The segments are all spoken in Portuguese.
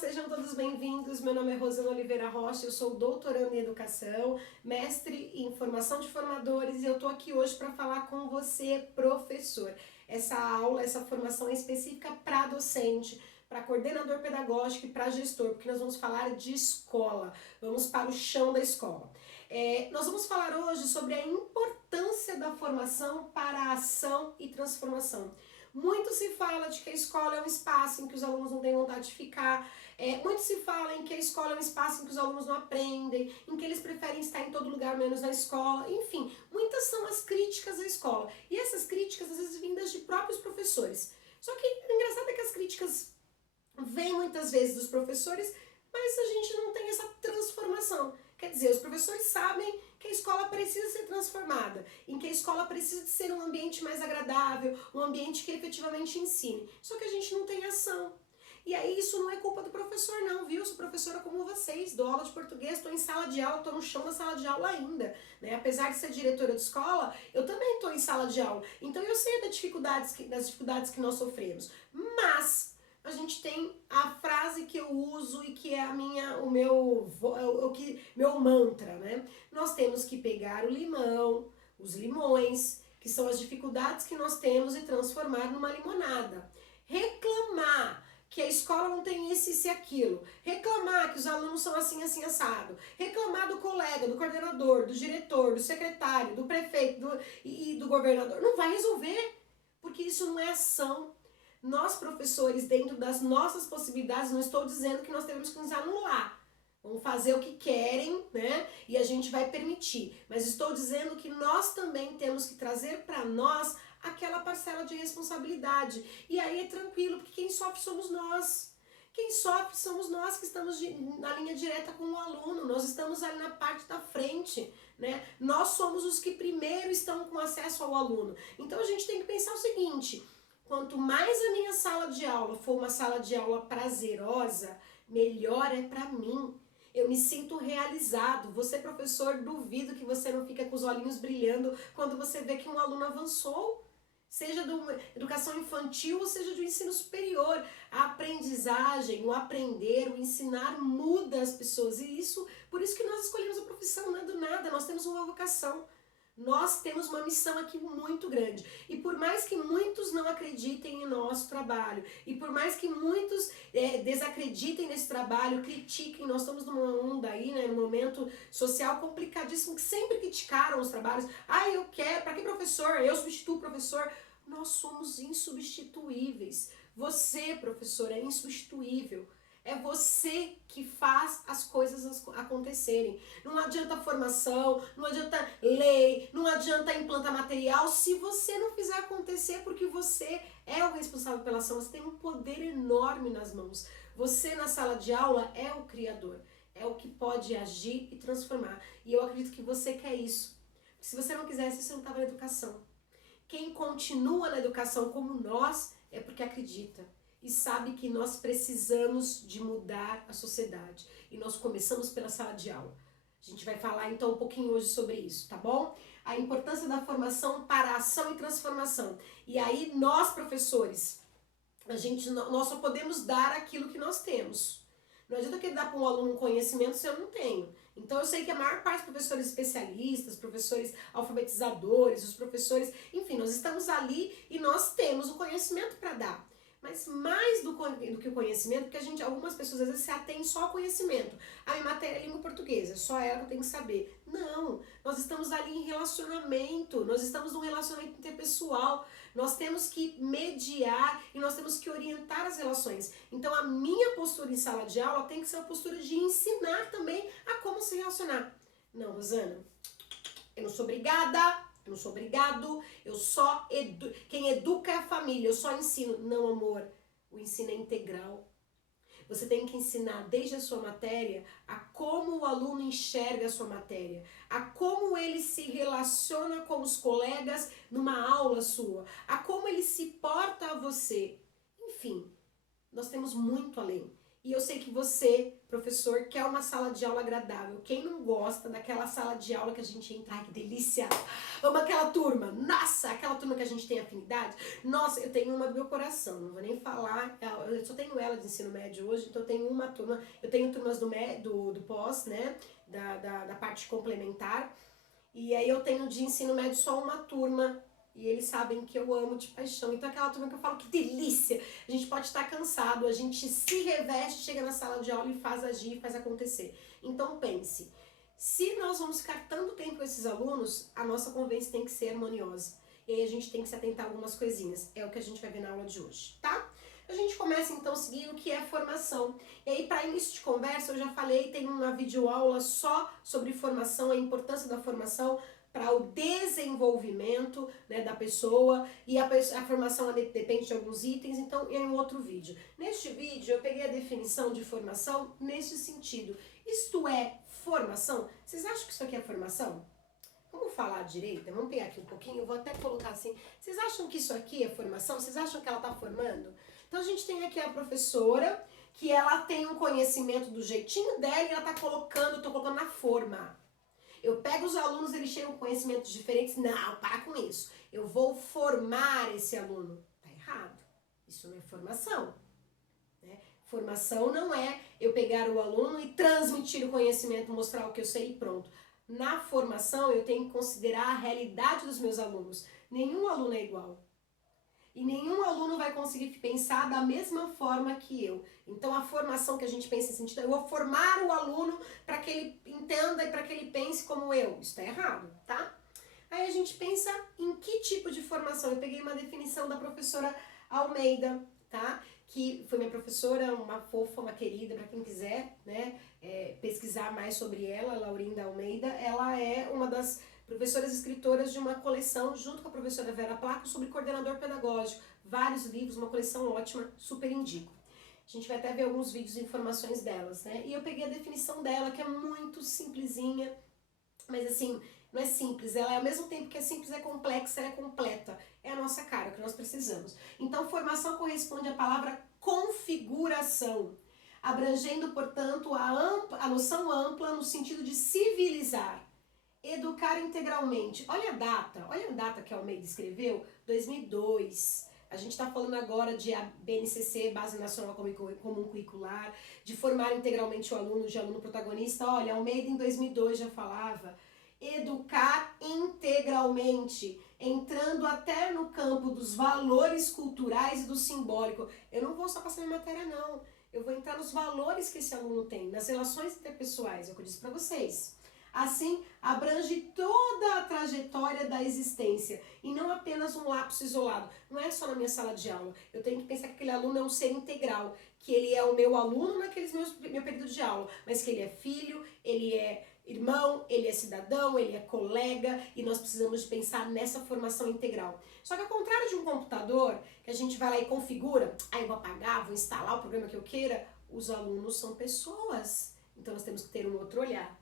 sejam todos bem-vindos. Meu nome é Rosana Oliveira Rocha, eu sou doutoranda em Educação, mestre em Formação de Formadores e eu tô aqui hoje para falar com você, professor. Essa aula, essa formação é específica para docente, para coordenador pedagógico e para gestor, porque nós vamos falar de escola, vamos para o chão da escola. Nós vamos falar hoje sobre a importância da formação para a ação e transformação. Muito se fala de que a escola é um espaço em que os alunos não têm vontade de ficar, muito se fala em que a escola é um espaço em que os alunos não aprendem, em que eles preferem estar em todo lugar menos na escola, enfim, muitas são as críticas à escola. E essas críticas às vezes vindas de próprios professores. Só que o engraçado é que as críticas vêm muitas vezes dos professores, mas a gente não tem essa transformação. Quer dizer, os professores sabem que a escola precisa ser transformada, em que a escola precisa de ser um ambiente mais agradável, um ambiente que efetivamente ensine. Só que a gente não tem ação. E aí isso não é culpa do professor não, viu? Sou professora como vocês, dou aula de português, estou em sala de aula, estou no chão da sala de aula ainda. Né? Apesar de ser diretora de escola, eu também estou em sala de aula. Então eu sei das dificuldades que nós sofremos. Mas a gente tem a frase que eu uso e que é o meu mantra, né? Nós temos que pegar o limão, os limões, que são as dificuldades que nós temos e transformar numa limonada. Reclamar que a escola não tem isso e aquilo, reclamar que os alunos são assim, assim, assado, reclamar do colega, do coordenador, do diretor, do secretário, do prefeito e do governador, não vai resolver, porque isso não é ação. Nós, professores, dentro das nossas possibilidades, não estou dizendo que nós temos que nos anular. Vão fazer o que querem, né? E a gente vai permitir. Mas estou dizendo que nós também temos que trazer para nós aquela parcela de responsabilidade. E aí é tranquilo, porque quem sofre somos nós. Quem sofre somos nós que estamos na linha direta com o aluno. Nós estamos ali na parte da frente, né? Nós somos os que primeiro estão com acesso ao aluno. Então a gente tem que pensar o seguinte: quanto mais a minha sala de aula for uma sala de aula prazerosa, melhor é para mim. Eu me sinto realizado. Você, professor, duvido que você não fica com os olhinhos brilhando quando você vê que um aluno avançou. Seja de uma educação infantil ou seja do ensino superior. A aprendizagem, o aprender, o ensinar muda as pessoas. E por isso que nós escolhemos a profissão, não é do nada, nós temos uma vocação. Nós temos uma missão aqui muito grande. E por mais que muitos não acreditem em nosso trabalho, e por mais que muitos desacreditem nesse trabalho, critiquem, nós estamos numa onda aí, né, num momento social complicadíssimo, que sempre criticaram os trabalhos. Eu quero, para que professor? Eu substituo o professor. Nós somos insubstituíveis. Você, professor, é insubstituível. É você que faz as coisas acontecerem. Não adianta formação, não adianta lei, não adianta implantar material se você não fizer acontecer, porque você é o responsável pela ação. Você tem um poder enorme nas mãos. Você na sala de aula é o criador, é o que pode agir e transformar. E eu acredito que você quer isso. Se você não quisesse, você não estava na educação. Quem continua na educação como nós é porque acredita. E sabe que nós precisamos de mudar a sociedade. E nós começamos pela sala de aula. A gente vai falar então um pouquinho hoje sobre isso, tá bom? A importância da formação para ação e transformação. E aí nós, professores, nós só podemos dar aquilo que nós temos. Não adianta que dar para um aluno um conhecimento se eu não tenho. Então eu sei que a maior parte dos professores especialistas, professores alfabetizadores, os professores, enfim, nós estamos ali e nós temos o conhecimento para dar. Mas mais do que o conhecimento, porque algumas pessoas às vezes se atêm só ao conhecimento. Em matéria é língua portuguesa, só ela que eu tenho que saber. Não, nós estamos ali em relacionamento, nós estamos num relacionamento interpessoal, nós temos que mediar e nós temos que orientar as relações. Então a minha postura em sala de aula tem que ser uma postura de ensinar também a como se relacionar. Não, Rosana, eu não sou obrigada. Eu não sou obrigado, quem educa é a família, eu só ensino. Não, amor, o ensino é integral. Você tem que ensinar desde a sua matéria a como o aluno enxerga a sua matéria, a como ele se relaciona com os colegas numa aula sua, a como ele se porta a você. Enfim, nós temos muito além. E eu sei que você, professor, quer uma sala de aula agradável. Quem não gosta daquela sala de aula que a gente entra, ai que delícia! Amo aquela turma, nossa, aquela turma que a gente tem afinidade. Nossa, eu tenho uma do meu coração, não vou nem falar, eu só tenho ela de ensino médio hoje, então eu tenho uma turma, eu tenho turmas do pós, né, da parte complementar, e aí eu tenho de ensino médio só uma turma, e eles sabem que eu amo de paixão. Então aquela turma que eu falo, que delícia! A gente pode estar cansado, a gente se reveste, chega na sala de aula e faz agir, faz acontecer. Então pense, se nós vamos ficar tanto tempo com esses alunos, a nossa convivência tem que ser harmoniosa. E aí a gente tem que se atentar a algumas coisinhas. É o que a gente vai ver na aula de hoje, tá? A gente começa então seguindo o que é formação. E aí, para início de conversa, eu já falei, tem uma videoaula só sobre formação, a importância da formação para o desenvolvimento, né, da pessoa, e a formação depende de alguns itens, então é um outro vídeo. Neste vídeo eu peguei a definição de formação neste sentido. Isto é formação? Vocês acham que isso aqui é formação? Vamos falar direito? Vamos pegar aqui um pouquinho, eu vou até colocar assim. Vocês acham que isso aqui é formação? Vocês acham que ela está formando? Então a gente tem aqui a professora, que ela tem um conhecimento do jeitinho dela e ela está colocando, eu tô colocando na forma. Eu pego os alunos, eles chegam com conhecimentos diferentes. Não, para com isso. Eu vou formar esse aluno. Tá errado. Isso não é formação. Né? Formação não é eu pegar o aluno e transmitir o conhecimento, mostrar o que eu sei e pronto. Na formação, eu tenho que considerar a realidade dos meus alunos. Nenhum aluno é igual. E nenhum aluno vai conseguir pensar da mesma forma que eu. Então a formação que a gente pensa nesse sentido, eu vou formar o aluno para que ele entenda e para que ele pense como eu. Isso está errado, tá? Aí a gente pensa em que tipo de formação. Eu peguei uma definição da professora Almeida, tá? Que foi minha professora, uma fofa, uma querida, para quem quiser, né, pesquisar mais sobre ela, Laurinda Almeida. Ela é uma das professoras escritoras de uma coleção, junto com a professora Vera Placo, sobre coordenador pedagógico. Vários livros, uma coleção ótima, super indico. A gente vai até ver alguns vídeos e informações delas, né? E eu peguei a definição dela, que é muito simplesinha, mas assim, não é simples, ela ao mesmo tempo que é simples, é complexa, ela é completa. É a nossa cara, o que nós precisamos. Então, formação corresponde à palavra configuração, abrangendo, portanto, a noção ampla no sentido de civilizar. Educar integralmente. Olha a data que a Almeida escreveu, 2002. A gente está falando agora de BNCC, Base Nacional Comum Curricular, de formar integralmente o aluno, de aluno protagonista. Olha, Almeida em 2002 já falava educar integralmente, entrando até no campo dos valores culturais e do simbólico. Eu não vou só passar minha matéria, não. Eu vou entrar nos valores que esse aluno tem, nas relações interpessoais, é o que eu disse para vocês. Assim, abrange toda a trajetória da existência e não apenas um lapso isolado. Não é só na minha sala de aula. Eu tenho que pensar que aquele aluno é um ser integral, que ele é o meu aluno meu período de aula, mas que ele é filho, ele é irmão, ele é cidadão, ele é colega e nós precisamos de pensar nessa formação integral. Só que ao contrário de um computador, que a gente vai lá e configura, aí eu vou apagar, vou instalar o programa que eu queira, os alunos são pessoas. Então nós temos que ter um outro olhar.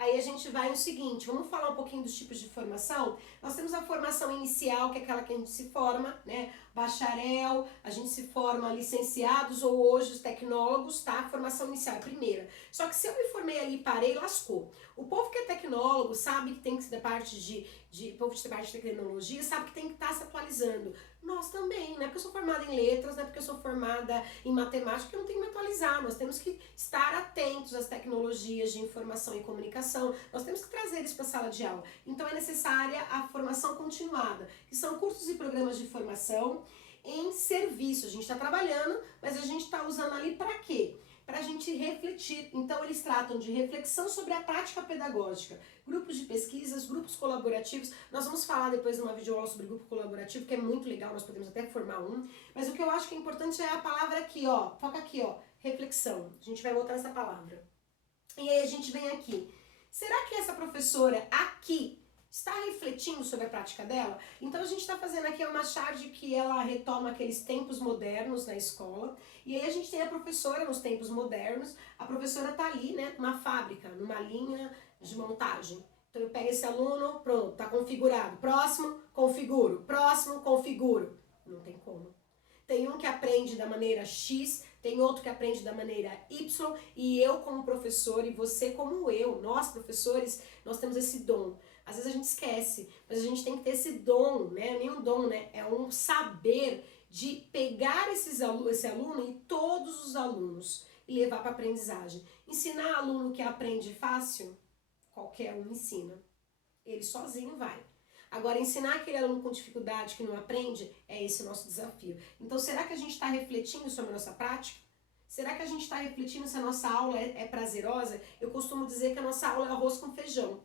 Aí a gente vai no seguinte, vamos falar um pouquinho dos tipos de formação. Nós temos a formação inicial, que é aquela que a gente se forma, né? Bacharel, a gente se forma licenciados ou hoje os tecnólogos, tá? Formação inicial é a primeira. Só que se eu me formei ali e parei, lascou. O povo que é tecnólogo sabe que tem que ser da parte o povo de parte de tecnologia sabe que tem que estar se atualizando. Nós também, não é porque eu sou formada em letras, não é porque eu sou formada em matemática que eu não tenho que me atualizar. Nós temos que estar atentos às tecnologias de informação e comunicação. Nós temos que trazer isso para a sala de aula. Então é necessária a formação continuada, que são cursos e programas de formação em serviço. A gente está trabalhando, mas a gente está usando ali para quê? Para a gente refletir. Então eles tratam de reflexão sobre a prática pedagógica, grupos de pesquisas, grupos colaborativos. Nós vamos falar depois numa videoaula sobre grupo colaborativo, que é muito legal, nós podemos até formar um. Mas o que eu acho que é importante é a palavra aqui, ó, foca aqui, ó, reflexão. A gente vai voltar nessa palavra. E aí a gente vem aqui. Será que essa professora aqui está refletindo sobre a prática dela? Então a gente está fazendo aqui uma charge que ela retoma aqueles tempos modernos na escola. E aí a gente tem a professora nos tempos modernos. A professora está ali, né, numa fábrica, numa linha de montagem. Então eu pego esse aluno, pronto, está configurado. Próximo, configuro. Próximo, configuro. Não tem como. Tem um que aprende da maneira X, tem outro que aprende da maneira Y, e eu como professor e você como eu, nós professores, nós temos esse dom. Às vezes a gente esquece, mas a gente tem que ter esse dom, né? Nem um dom, né? É um saber de pegar esse aluno e todos os alunos e levar para a aprendizagem. Ensinar aluno que aprende fácil, qualquer um ensina. Ele sozinho vai. Agora, ensinar aquele aluno com dificuldade que não aprende, é esse o nosso desafio. Então, será que a gente está refletindo sobre a nossa prática? Será que a gente está refletindo se a nossa aula é prazerosa? Eu costumo dizer que a nossa aula é arroz com feijão.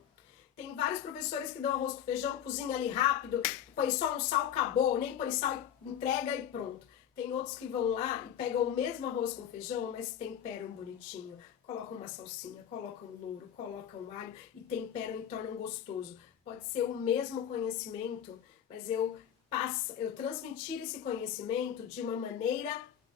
Tem vários professores que dão arroz com feijão, cozinha ali rápido, põe só um sal, acabou, nem põe sal, entrega e pronto. Tem outros que vão lá e pegam o mesmo arroz com feijão, mas temperam bonitinho. Colocam uma salsinha, colocam louro, colocam alho e temperam e tornam gostoso. Pode ser o mesmo conhecimento, mas eu transmitir esse conhecimento de uma maneira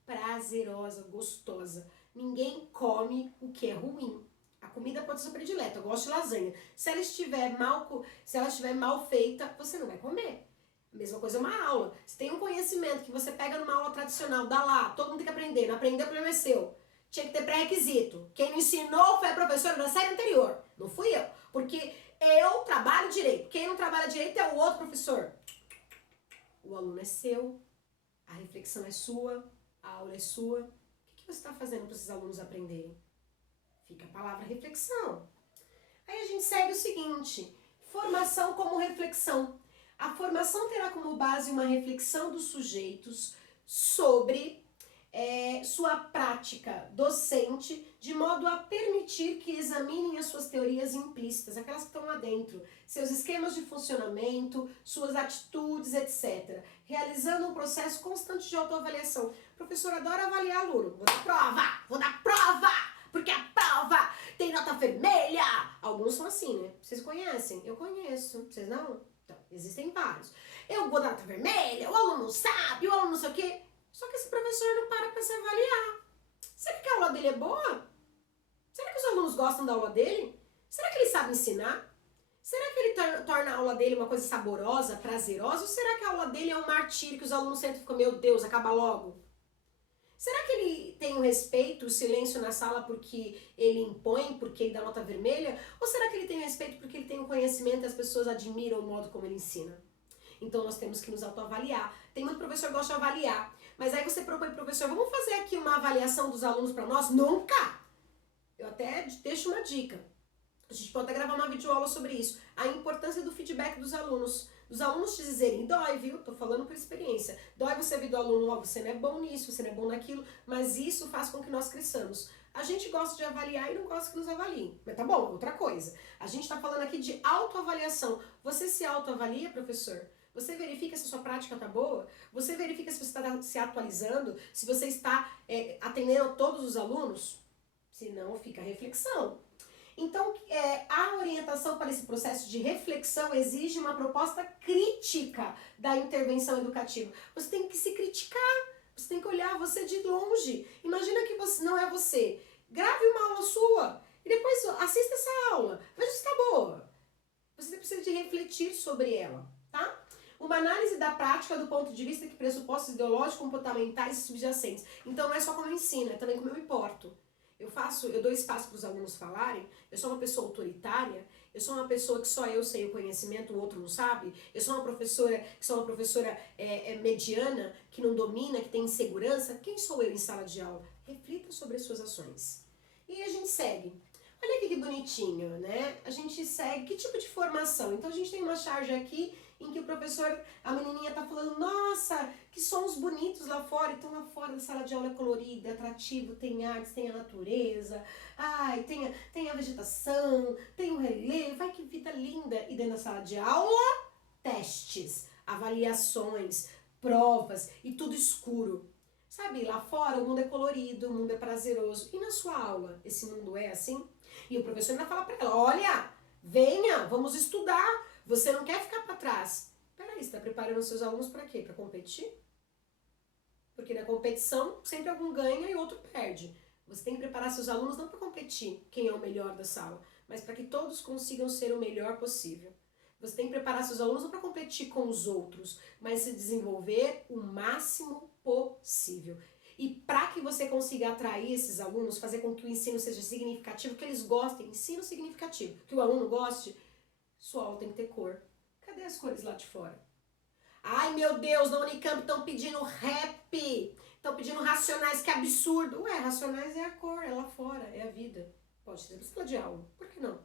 prazerosa, gostosa. Ninguém come o que é ruim. A comida pode ser predileta, eu gosto de lasanha. Se ela estiver mal feita, você não vai comer. A mesma coisa é uma aula. Se tem um conhecimento que você pega numa aula tradicional, dá lá, todo mundo tem que aprender, não aprendeu, o problema é seu. Tinha que ter pré-requisito. Quem não ensinou foi a professora da série anterior, não fui eu. Porque eu trabalho direito. Quem não trabalha direito é o outro professor. O aluno é seu, a reflexão é sua, a aula é sua. O que você está fazendo para esses alunos aprenderem? Fica a palavra reflexão. Aí a gente segue o seguinte, formação como reflexão. A formação terá como base uma reflexão dos sujeitos sobre sua prática docente, de modo a permitir que examinem as suas teorias implícitas, aquelas que estão lá dentro, seus esquemas de funcionamento, suas atitudes, etc. Realizando um processo constante de autoavaliação. O professor adora avaliar aluno. Vou dar prova, porque a prova tem nota vermelha. Alguns são assim, né? Vocês conhecem? Eu conheço. Vocês não? Então, existem vários. Eu vou dar nota vermelha, o aluno não sabe, o aluno não sei o quê. Só que esse professor não para se avaliar. Será que a aula dele é boa? Será que os alunos gostam da aula dele? Será que ele sabe ensinar? Será que ele torna a aula dele uma coisa saborosa, prazerosa? Ou será que a aula dele é um martírio que os alunos sentam e ficam, meu Deus, acaba logo? Será que ele tem o respeito, o silêncio na sala porque ele impõe, porque ele dá nota vermelha? Ou será que ele tem o respeito porque ele tem o conhecimento e as pessoas admiram o modo como ele ensina? Então nós temos que nos autoavaliar. Tem muito professor que gosta de avaliar. Mas aí você propõe, professor, vamos fazer aqui uma avaliação dos alunos para nós? Nunca! Eu até deixo uma dica. A gente pode até gravar uma videoaula sobre isso. A importância do feedback dos alunos. Dos alunos te dizerem, dói, viu? Tô falando por experiência. Dói você ver do aluno, ó, você não é bom nisso, você não é bom naquilo, mas isso faz com que nós cresçamos. A gente gosta de avaliar e não gosta que nos avaliem. Mas tá bom, outra coisa. A gente tá falando aqui de autoavaliação. Você se autoavalia, professor? Você verifica se a sua prática está boa? Você verifica se você está se atualizando? Se você está atendendo a todos os alunos? Se não, fica a reflexão. Então, a orientação para esse processo de reflexão exige uma proposta crítica da intervenção educativa. Você tem que se criticar, você tem que olhar você de longe. Imagina que você não é você. Grave uma aula sua e depois assista essa aula. Veja se está boa. Você precisa de refletir sobre ela, tá? Uma análise da prática do ponto de vista que pressupostos ideológicos, comportamentais e subjacentes. Então não é só como eu ensino, é também como eu importo. Eu dou espaço para os alunos falarem, eu sou uma pessoa autoritária, eu sou uma pessoa que só eu sei o conhecimento, o outro não sabe, eu sou uma professora mediana, que não domina, que tem insegurança. Quem sou eu em sala de aula? Reflita sobre as suas ações. E a gente segue. Olha aqui que bonitinho, né? A gente segue, que tipo de formação? Então a gente tem uma charge aqui em que o professor, a menininha tá falando, nossa, que sons bonitos lá fora. Então lá fora a sala de aula é colorida, é atrativo, tem artes, tem a natureza, ai, tem a vegetação, tem o relevo, ai que vida linda. E dentro da sala de aula, testes, avaliações, provas e tudo escuro. Sabe, lá fora o mundo é colorido, o mundo é prazeroso. E na sua aula, esse mundo é assim? E o professor ainda fala pra ela, olha, venha, vamos estudar. Você não quer ficar para trás. Peraí, você está preparando os seus alunos para quê? Para competir? Porque na competição sempre algum ganha e outro perde. Você tem que preparar seus alunos não para competir quem é o melhor da sala, mas para que todos consigam ser o melhor possível. Você tem que preparar seus alunos não para competir com os outros, mas se desenvolver o máximo possível. E para que você consiga atrair esses alunos, fazer com que o ensino seja significativo, que eles gostem, ensino significativo, que o aluno goste, sua aula tem que ter cor. Cadê as cores lá de fora? Ai, meu Deus, na Unicamp estão pedindo rap, estão pedindo Racionais, que absurdo. Ué, Racionais é a cor, é lá fora, é a vida. Pode ser sala de aula, por que não?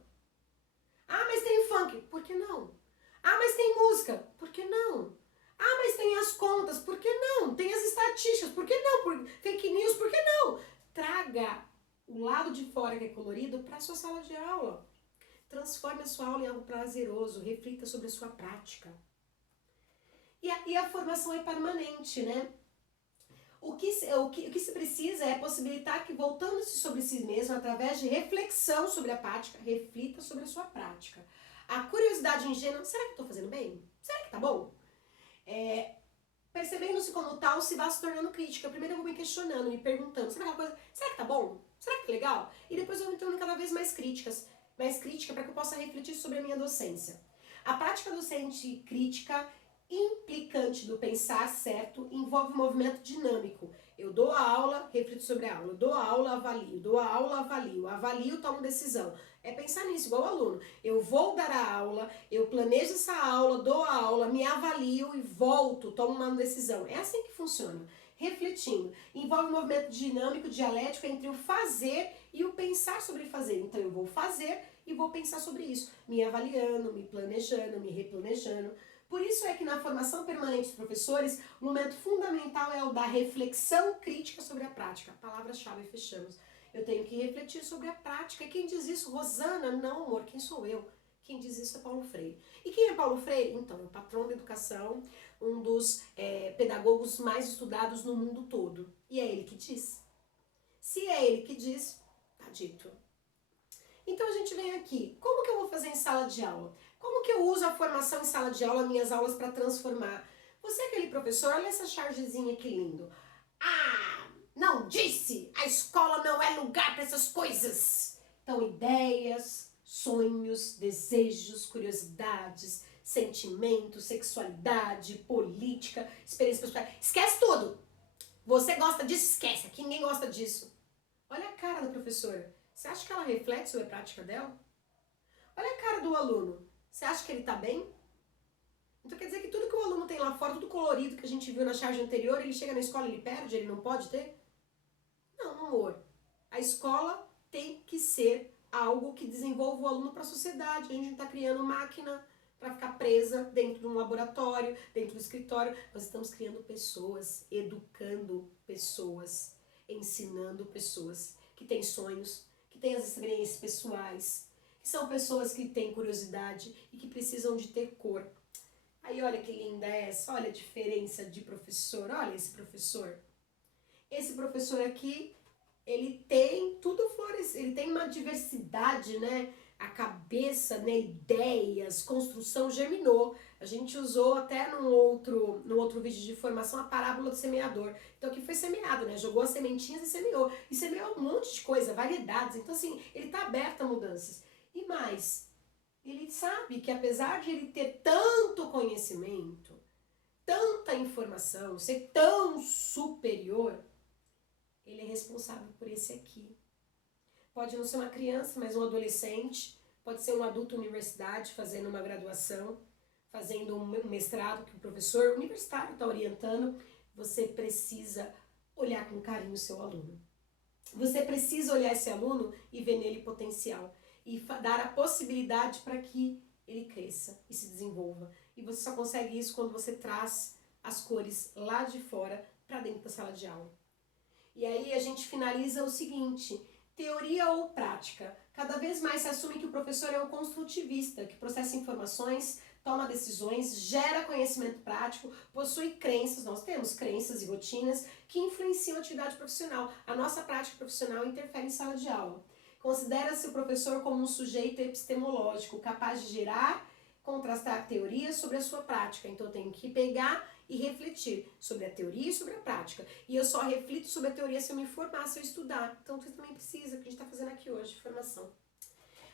Ah, mas tem funk, por que não? Ah, mas tem música, por que não? Ah, mas tem as contas, por que não? Tem as estatísticas, por que não? Fake news, por que não? Traga o lado de fora que é colorido para a sua sala de aula. Transforme a sua aula em algo prazeroso, reflita sobre a sua prática. E a formação é permanente, né? O que se precisa é possibilitar que, voltando-se sobre si mesmo, através de reflexão sobre a prática, reflita sobre a sua prática. A curiosidade ingênua, será que eu estou fazendo bem? Será que tá bom? Percebendo-se como tal, se vai se tornando crítica. Primeiro eu vou me questionando, me perguntando, sabe aquela coisa, será que tá bom? Será que tá legal? E depois eu vou me tornando cada vez mais crítica para que eu possa refletir sobre a minha docência. A prática docente crítica implicante do pensar certo envolve um movimento dinâmico. Eu dou a aula, reflito sobre a aula, eu dou a aula, avalio, dou a aula, avalio, tomo decisão. É pensar nisso, igual o aluno. Eu vou dar a aula, eu planejo essa aula, dou a aula, me avalio e volto, tomo uma decisão. É assim que funciona. Refletindo. Envolve um movimento dinâmico, dialético entre o fazer e o pensar sobre fazer. Então eu vou fazer e vou pensar sobre isso, me avaliando, me planejando, me replanejando. Por isso é que na formação permanente dos professores, o momento fundamental é o da reflexão crítica sobre a prática. Palavra-chave, fechamos. Eu tenho que refletir sobre a prática. E quem diz isso? Rosana? Não, amor, quem sou eu? Quem diz isso é Paulo Freire. E quem é Paulo Freire? Então, é o patrão da educação, um dos pedagogos mais estudados no mundo todo. E é ele que diz. Se é ele que diz, tá dito. Então a gente vem aqui. Como que eu vou fazer em sala de aula? Como que eu uso a formação em sala de aula, minhas aulas, para transformar? Você é aquele professor, olha essa chargezinha que lindo. Ah, não disse! A escola não é lugar para essas coisas. Então, ideias, sonhos, desejos, curiosidades, sentimentos, sexualidade, política, experiência pessoal. Esquece tudo! Você gosta disso? Esquece. Aqui ninguém gosta disso. Olha a cara da professora. Você acha que ela reflete sobre a prática dela? Olha a cara do aluno. Você acha que ele está bem? Então quer dizer que tudo que o aluno tem lá fora, tudo colorido que a gente viu na charge anterior, ele chega na escola e ele perde, ele não pode ter? Não, amor. A escola tem que ser algo que desenvolva o aluno para a sociedade. A gente não está criando máquina para ficar presa dentro de um laboratório, dentro do escritório. Nós estamos criando pessoas, educando pessoas, ensinando pessoas que têm sonhos, que têm as experiências pessoais, que são pessoas que têm curiosidade e que precisam de ter cor. Aí olha que linda essa, olha a diferença de professor, olha esse professor. Esse professor aqui, ele tem tudo flores, ele tem uma diversidade, né? A cabeça, né? Ideias, construção, germinou. A gente usou até no outro vídeo de formação a parábola do semeador. Então aqui foi semeado, né? Jogou as sementinhas e semeou. E semeou um monte de coisa, variedades. Então assim, ele está aberto a mudanças. E mais, ele sabe que apesar de ele ter tanto conhecimento, tanta informação, ser tão superior, ele é responsável por esse aqui. Pode não ser uma criança, mas um adolescente, pode ser um adulto universidade fazendo uma graduação, fazendo um mestrado que o professor universitário está orientando. Você precisa olhar com carinho o seu aluno. Você precisa olhar esse aluno e ver nele potencial. E dar a possibilidade para que ele cresça e se desenvolva. E você só consegue isso quando você traz as cores lá de fora para dentro da sala de aula. E aí a gente finaliza o seguinte: teoria ou prática? Cada vez mais se assume que o professor é um construtivista, que processa informações, toma decisões, gera conhecimento prático, possui crenças, nós temos crenças e rotinas que influenciam a atividade profissional. A nossa prática profissional interfere em sala de aula. Considera-se o professor como um sujeito epistemológico, capaz de gerar, contrastar teorias sobre a sua prática. Então eu tenho que pegar e refletir sobre a teoria e sobre a prática. E eu só reflito sobre a teoria se eu me informar, se eu estudar. Então você também precisa, que a gente está fazendo aqui hoje, formação.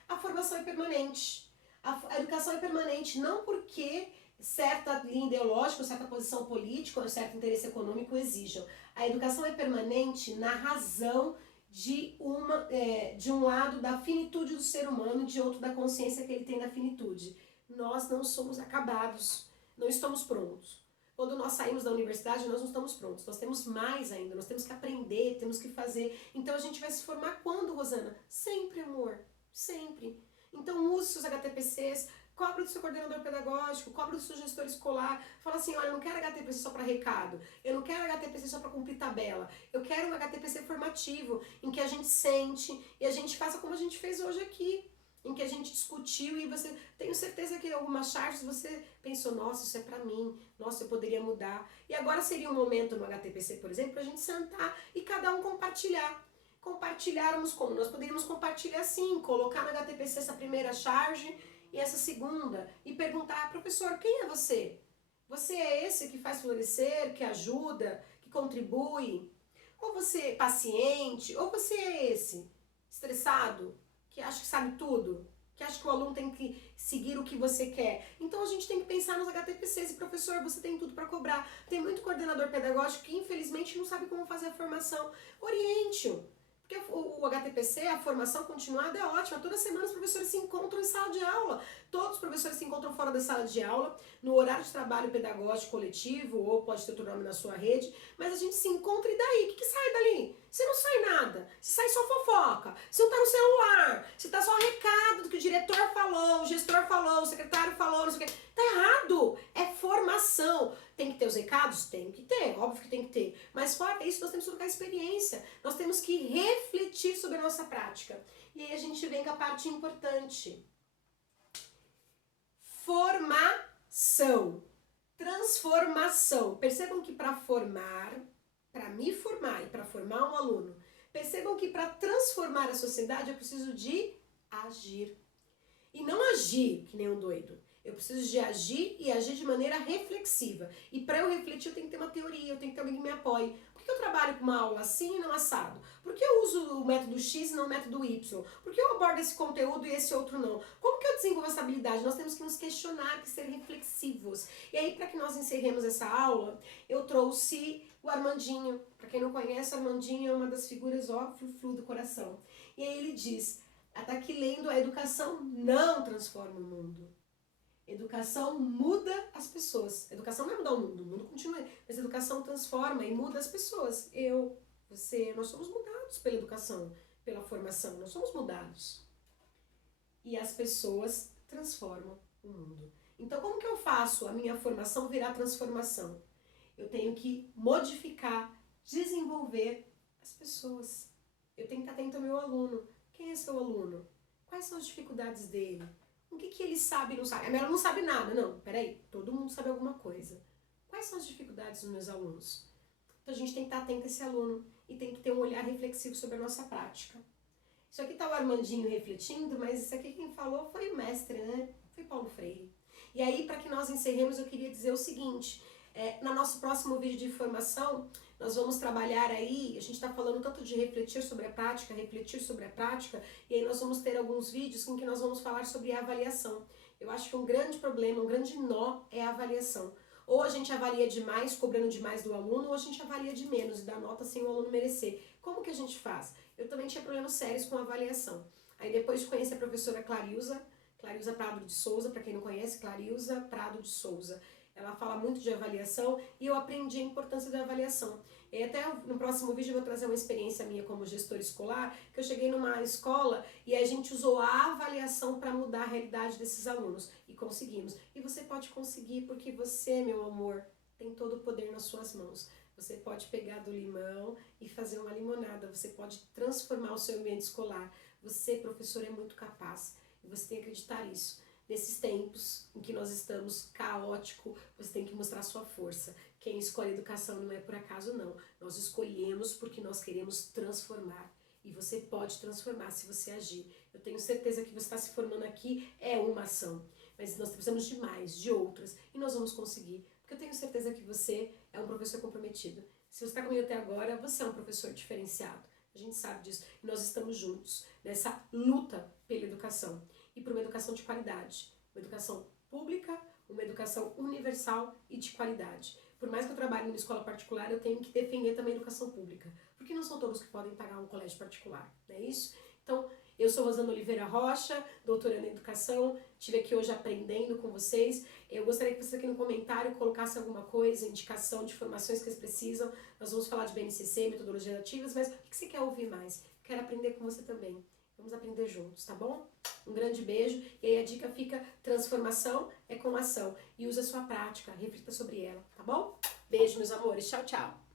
A formação é permanente. A educação é permanente não porque certa linha ideológica, ou certa posição política, ou certo interesse econômico exijam. A educação é permanente na razão de um lado da finitude do ser humano e de outro da consciência que ele tem da finitude. Nós não somos acabados, não estamos prontos. Quando nós saímos da universidade, nós não estamos prontos. Nós temos mais ainda, nós temos que aprender, temos que fazer. Então a gente vai se formar quando, Rosana? Sempre, amor, sempre. Então use seus HTPCs, cobre do seu coordenador pedagógico, cobre do seu gestor escolar, fala assim, olha, eu não quero HTPC só para recado, eu não quero HTPC só para cumprir tabela, eu quero um HTPC formativo, em que a gente sente e a gente faça como a gente fez hoje aqui, em que a gente discutiu e você, tenho certeza que em algumas charges você pensou, nossa, isso é para mim, nossa, eu poderia mudar. E agora seria um momento no HTPC, por exemplo, para a gente sentar e cada um compartilhar. Compartilharmos como? Nós poderíamos compartilhar assim, colocar no HTPC essa primeira charge e essa segunda, e perguntar, professor, quem é você? Você é esse que faz florescer, que ajuda, que contribui? Ou você é paciente? Ou você é esse, estressado, que acha que sabe tudo? Que acha que o aluno tem que seguir o que você quer? Então a gente tem que pensar nos HTPCs e, professor, você tem tudo para cobrar. Tem muito coordenador pedagógico que infelizmente não sabe como fazer a formação. Oriente-o. Porque o HTPC, a formação continuada é ótima. Toda semana os professores se encontram em sala de aula. Todos os professores se encontram fora da sala de aula, no horário de trabalho pedagógico coletivo, ou pode ter outro nome na sua rede, mas a gente se encontra e daí? O que sai dali? Se não sai nada, se sai só fofoca, se não tá no celular, se tá só recado do que o diretor falou, o gestor falou, o secretário falou, não sei o que. Tá errado! É formação. Tem que ter os recados? Tem que ter, óbvio que tem que ter. Mas fora isso, nós temos que trocar experiência. Nós temos que refletir sobre a nossa prática. E aí a gente vem com a parte importante. Formação. Transformação. Percebam que para formar, para me formar e para formar um aluno, percebam que para transformar a sociedade eu preciso de agir. E não agir que nem um doido. Eu preciso de agir e agir de maneira reflexiva. E para eu refletir eu tenho que ter uma teoria, eu tenho que ter alguém que me apoie. Por que eu trabalho com uma aula assim e não assado? Por que eu uso o método X e não o método Y? Por que eu abordo esse conteúdo e esse outro não? Como que eu desenvolvo essa habilidade? Nós temos que nos questionar, que ser reflexivos. E aí, para que nós encerremos essa aula, eu trouxe o Armandinho. Para quem não conhece, o Armandinho é uma das figuras, ó, flu do coração. E aí ele diz, tá aqui lendo, a educação não transforma o mundo. Educação muda as pessoas. Educação não é mudar o mundo continua. Mas a educação transforma e muda as pessoas. Eu, você, nós somos mudados pela educação, pela formação. Nós somos mudados. E as pessoas transformam o mundo. Então, como que eu faço a minha formação virar transformação? Eu tenho que modificar, desenvolver as pessoas. Eu tenho que estar atento ao meu aluno. Quem é seu aluno? Quais são as dificuldades dele? O que ele sabe e não sabe? A Mela não sabe nada. Não, peraí, todo mundo sabe alguma coisa. Quais são as dificuldades dos meus alunos? Então a gente tem que estar atento a esse aluno e tem que ter um olhar reflexivo sobre a nossa prática. Isso aqui está o Armandinho refletindo, mas isso aqui quem falou foi o mestre, né? Foi Paulo Freire. E aí, para que nós encerremos, eu queria dizer o seguinte, no nosso próximo vídeo de formação, nós vamos trabalhar aí, a gente está falando tanto de refletir sobre a prática, e aí nós vamos ter alguns vídeos em que nós vamos falar sobre a avaliação. Eu acho que um grande problema, um grande nó é a avaliação. Ou a gente avalia demais, cobrando demais do aluno, ou a gente avalia de menos e dá nota sem o aluno merecer. Como que a gente faz? Eu também tinha problemas sérios com a avaliação. Aí depois de conhecer a professora Clarilza Prado de Souza, para quem não conhece, Clarilza Prado de Souza. Ela fala muito de avaliação e eu aprendi a importância da avaliação. E até no próximo vídeo eu vou trazer uma experiência minha como gestora escolar, que eu cheguei numa escola e a gente usou a avaliação para mudar a realidade desses alunos. E conseguimos. E você pode conseguir porque você, meu amor, tem todo o poder nas suas mãos. Você pode pegar do limão e fazer uma limonada. Você pode transformar o seu ambiente escolar. Você, professor, é muito capaz. E você tem que acreditar nisso. Nesses tempos em que nós estamos caótico, você tem que mostrar sua força. Quem escolhe educação não é por acaso, não. Nós escolhemos porque nós queremos transformar. E você pode transformar se você agir. Eu tenho certeza que você está se formando aqui, é uma ação. Mas nós precisamos de mais, de outras. E nós vamos conseguir. Porque eu tenho certeza que você é um professor comprometido. Se você está comigo até agora, você é um professor diferenciado. A gente sabe disso. E nós estamos juntos nessa luta pela educação. E por uma educação de qualidade. Uma educação pública, uma educação universal e de qualidade. por mais que eu trabalhe numa escola particular, eu tenho que defender também a educação pública, porque não são todos que podem pagar um colégio particular, não é isso? Então, eu sou Rosana Oliveira Rocha, doutoranda em educação, estive aqui hoje aprendendo com vocês. Eu gostaria que você aqui no comentário colocasse alguma coisa, indicação de informações que vocês precisam. Nós vamos falar de BNCC, metodologias ativas, mas o que você quer ouvir mais? Quero aprender com você também. Vamos aprender juntos, tá bom? Um grande beijo. E aí a dica fica: transformação é com ação. E use a sua prática, reflita sobre ela, tá bom? Beijo, meus amores. Tchau, tchau.